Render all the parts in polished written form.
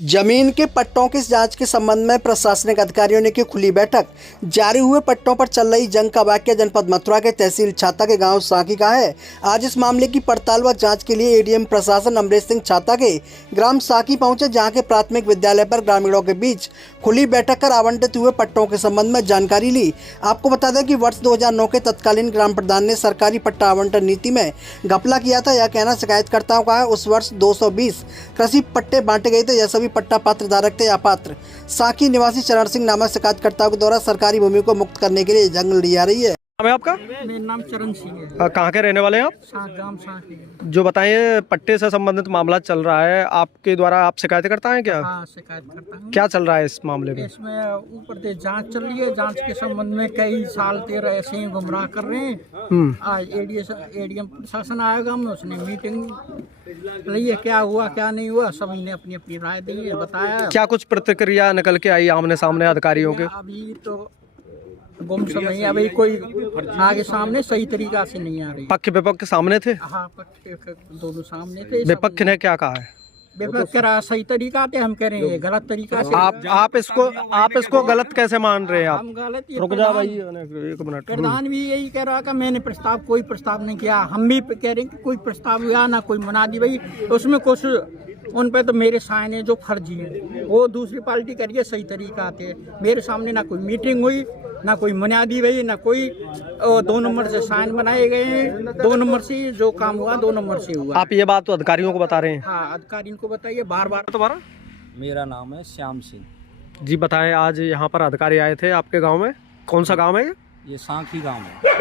जमीन के पट्टों की जांच के संबंध में प्रशासनिक अधिकारियों ने की खुली बैठक। जारी हुए पट्टों पर चल रही जंग का वाकया जनपद मथुरा के तहसील छाता के गांव साकी का है। आज इस मामले की पड़ताल व जांच के लिए एडीएम प्रशासन अमरेश सिंह छाता के ग्राम साकी पहुंचे, जहां के प्राथमिक विद्यालय पर ग्रामीणों के बीच खुली बैठक कर आवंटित हुए पट्टों के संबंध में जानकारी ली। आपको बता दें कि वर्ष 2009 के तत्कालीन ग्राम प्रधान ने सरकारी पट्टा आवंटन नीति में घपला किया था। यह कहना शिकायतकर्ताओं का है। उस वर्ष 220 कृषि पट्टे बांटे गए थे। यह सभी पट्टा पात्र धारक थे। अपात्र साकी निवासी चरण सिंह नामक शिकायतकर्ताओं के द्वारा सरकारी भूमि को मुक्त करने के लिए जंग लड़ी जा रही है। नाम है आपका? मेरा नाम चरण सिंह है। कहाँ के रहने वाले हैं आप? गांव साकी। जो बताइए, पट्टे से संबंधित मामला चल रहा है आपके द्वारा, आप शिकायत करता है क्या? हाँ, शिकायत करता हूँ। क्या चल रहा है इस मामले में? इसमें ऊपर से जांच चल रही है। जांच के संबंध में कई साल तेरह ऐसे ही गुमराह कर रहे हैं। आज एडीएम प्रशासन आएगा, में उसने मीटिंग ली है। क्या हुआ क्या नहीं हुआ, सभी ने अपनी अपनी राय दी है, बताया। क्या कुछ प्रतिक्रिया निकल के आई आमने सामने अधिकारियों के? अभी तो गुमसुम नहीं है, अभी कोई आगे सामने सही तरीका से नहीं आ रही। पक्ष विपक्ष के सामने थे? हाँ, पक्ष दोनों सामने थे। विपक्ष ने क्या कहा है? विपक्ष कह रहा सही तरीका थे, हम कह रहे हैं गलत तरीका से। आप इसको गलत कैसे मान रहे हैं आप? हम गलत। रुक जा भाई, एक मिनट। प्रधान भी यही कह रहा कि मैंने कोई प्रस्ताव नहीं किया। हम भी कह रहे हैं कि कोई प्रस्ताव हुआ ना, कोई मना दी भाई। उसमें कुछ उन पे तो मेरे साइन है जो फर्जी है, वो दूसरी पार्टी करिए सही तरीका थे। मेरे सामने ना कोई मीटिंग हुई, ना कोई मनादी हुई, ना कोई 2 नंबर से साइन बनाए गए हैं। 2 नंबर से जो काम हुआ 2 नंबर से हुआ। आप ये बात तो अधिकारियों को बता रहे हैं? हाँ, अधिकारियों को बताइए बार बार। तुम्हारा? मेरा नाम है श्याम सिंह जी। बताएं, आज यहाँ पर अधिकारी आए थे आपके गांव में। कौन सा गांव है ये साँखी गांव है।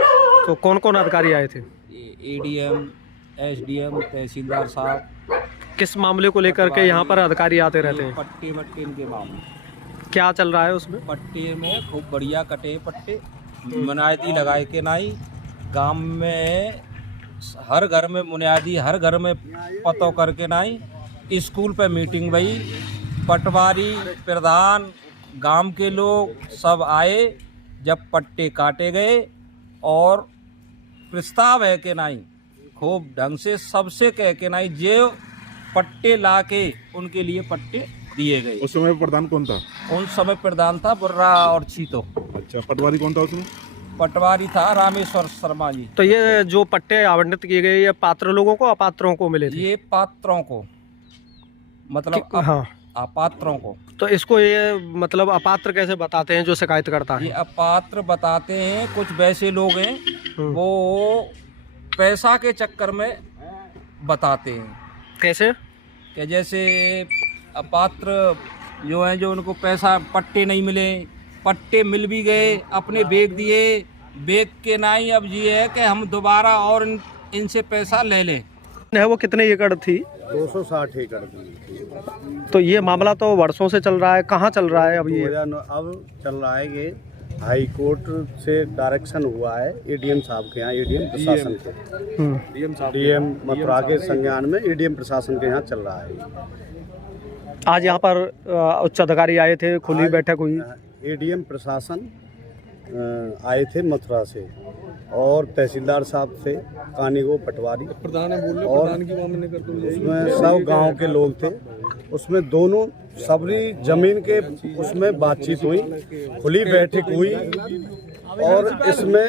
तो कौन कौन अधिकारी आए थे? ये एडीएम, एसडीएम, तहसीलदार साहब। किस मामले को लेकर के यहाँ पर अधिकारी आते रहते हैं? पट्टे वट्टे इनके मामले। क्या चल रहा है उसमें? पट्टे में खूब बढ़िया कटे पट्टे, मुनादी लगाए के नाई। गांव में हर घर में मुनादी, हर घर में पतो करके नाई। स्कूल पे मीटिंग भई, पटवारी प्रधान गांव के लोग सब आए। जब पट्टे काटे गए और प्रस्ताव है कि नहीं, खूब ढंग से सबसे कह के नहीं, जो पट्टे लाके उनके लिए पट्टे दिए गए। उस समय प्रधान कौन था? उन समय प्रधान था बुर्रा और छीतो। अच्छा, पटवारी कौन था उसमें? पटवारी था रामेश्वर शर्मा जी। तो ये जो पट्टे आवंटित किए गए, ये पात्र लोगों को अपात्रों को मिले थे? ये पात्रों को, मतलब हाँ, अपात्रों को। तो इसको ये मतलब अपात्र कैसे बताते हैं जो शिकायत करता है? ये अपात्र बताते हैं, कुछ वैसे लोग हैं वो पैसा के चक्कर में बताते हैं। कैसे? कि जैसे अपात्र जो हैं, जो उनको पैसा पट्टे नहीं मिले, पट्टे मिल भी गए, अपने बेच दिए, बेच के नहीं। अब ये है कि हम दोबारा और इनसे पैसा ले लें। वो कितने एकड़ थी? 260 एकड़ की। तो ये मामला तो वर्षों से चल रहा है। कहाँ चल रहा है अब ये? अब चल रहा है कि हाई कोर्ट से डायरेक्शन हुआ है एडीएम साहब के यहाँ, एडीएम प्रशासन के, डीएम मथुरा के संज्ञान में एडीएम प्रशासन के यहाँ चल रहा है। आज यहाँ पर उच्च अधिकारी आए थे, खुली बैठक हुई। एडीएम प्रशासन आए थे मथुरा से, और तहसीलदार साहब थे, कानीगो पटवारी, और उसमें सब गांव के लोग थे। उसमें दोनों सबरी जमीन के उसमें बातचीत हुई, खुली बैठक हुई। और इसमें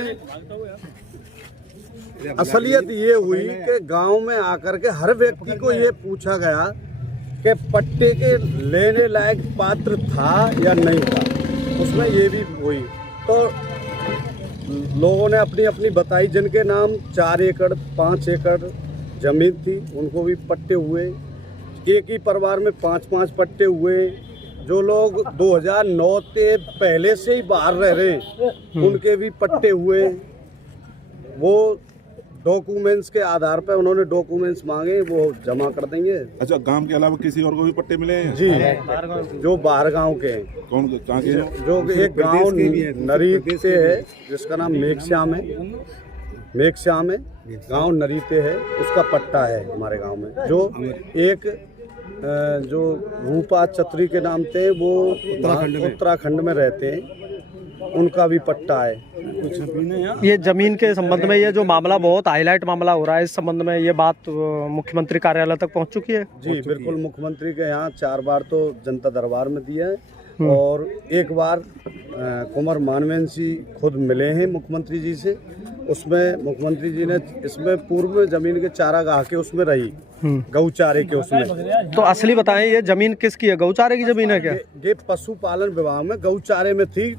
असलियत ये हुई कि गांव में आकर के हर व्यक्ति को ये पूछा गया कि पट्टे के लेने लायक पात्र था या नहीं था। उसमें ये भी हुई, तो लोगों ने अपनी अपनी बताई। जिनके नाम 4 एकड़ 5 एकड़ जमीन थी, उनको भी पट्टे हुए। एक ही परिवार में 5-5 पट्टे हुए। जो लोग 2009 के पहले से ही बाहर रह रहे हैं, उनके भी पट्टे हुए। वो डॉक्यूमेंट्स के आधार पर उन्होंने डॉक्यूमेंट्स मांगे, वो जमा कर देंगे। अच्छा, गांव के अलावा किसी और को भी पट्टे मिले हैं? जी, जो बाहर गांव के हैं। कौन कहाँ के? जो एक गांव नरीते से है, जिसका नाम मेघश्याम है। मेघश्याम है गांव नरीते है, उसका पट्टा है हमारे गांव में। जो एक जो रूपा चतुरी के नाम थे, वो उत्तराखंड में रहते हैं। उनका भी पट्टा है। ये जमीन के संबंध में ये जो मामला बहुत हाईलाइट मामला हो रहा है, इस संबंध में ये बात मुख्यमंत्री कार्यालय तक पहुंच चुकी है? जी बिल्कुल, मुख्यमंत्री के यहाँ 4 बार तो जनता दरबार में दिया है और एक बार कुंवर मानवेंद्र सिंह खुद मिले हैं मुख्यमंत्री जी से। उसमें मुख्यमंत्री जी ने इसमें पूर्व में जमीन के चारागाह के उसमें रही, गौचारे के उसमें। तो असली बताएं, ये जमीन किसकी है? गौचारे की जमीन है क्या? ये पशुपालन विभाग में गौचारे में थी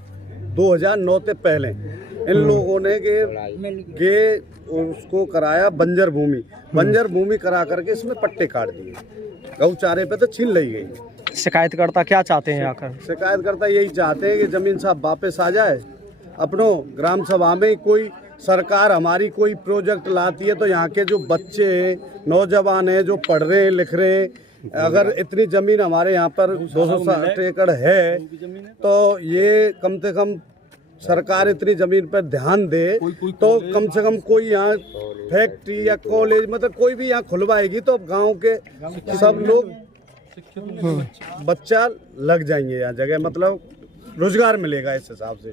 2009 से पहले। इन लोगों ने ये उसको कराया बंजर भूमि करा करके इसमें पट्टे काट दिए, गौचारे पे तो छीन ली गई। शिकायतकर्ता क्या चाहते हैं आकर? शिकायतकर्ता यही चाहते हैं कि जमीन साहब वापस आ जाए। अपनों ग्राम सभा में कोई सरकार हमारी कोई प्रोजेक्ट लाती है तो यहाँ के जो बच्चे हैं, नौजवान हैं, जो पढ़ रहे हैं लिख रहे हैं, अगर इतनी ज़मीन हमारे यहाँ पर 260 एकड़ है तो ये कम से कम सरकार इतनी ज़मीन पर ध्यान दे तो कम से कम कोई यहाँ फैक्ट्री या कॉलेज मतलब कोई भी यहाँ खुलवाएगी तो गांव के सब लोग बच्चा लग जाएंगे, यहाँ जगह मतलब रोजगार मिलेगा इस हिसाब से।